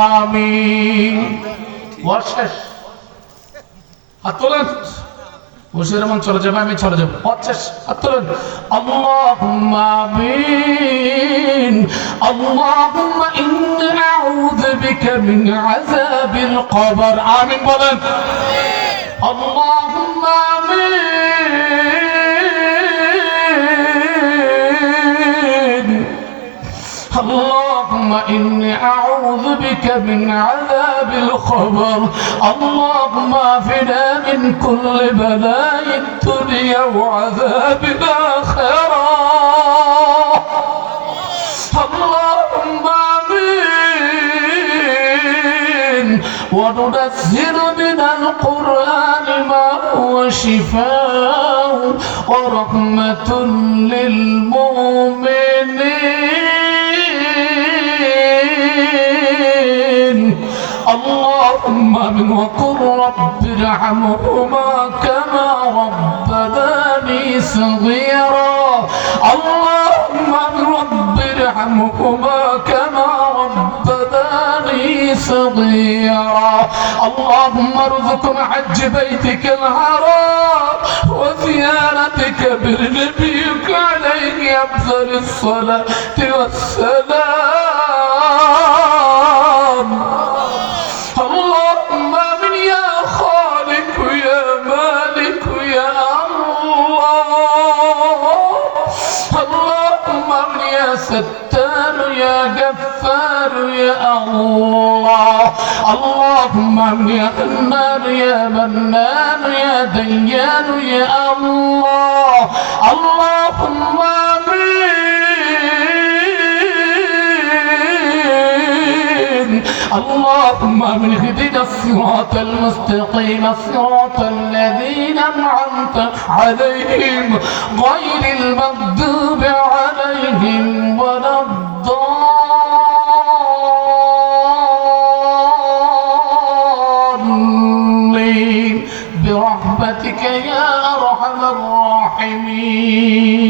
আমিন। শেষ। হাত তোলেন। বসির রহমান চলে যাবে, আমি চলে যাবো। শেষ। হাত তোলেন। আল্লাহুম্মা আমিন। আল্লাহুম্মা ইন্নী আউযু বিকা মিন আযাবিল কবর। আমিন বলেন। আল্লাহুম্মা আমিন। اللهم إني أعوذ بك من عذاب القبر. اللهم اعفنا من كل بلاء الدنيا وعذاب الآخرة. اللهم آمين. وننزل من القرآن ما هو شفاء ورحمة للمؤمنين. اللهم آمين. وقل رب ارحمهما كما ربياني صغيرا. اللهم آمين. رب ارحمهما كما ربياني صغيرا. اللهم ارزقنا حج بيتك الحرام وزيارتك برنبيك عليه أفضل الصلاة والسلام. اللهم آمين يا خالق يا مالك يا الله. اللهم آمين يا ستار يا غفار يا الله. اللهم آمين يا حنان يا منان يا ديان يا الله. اللهم آمين. اللهم آمين. اهدنا الصراط المستقيم صراط الذين أنعمت عليهم غير المغضوب عليهم ولا الضالين برحمتك يا أرحم الراحمين.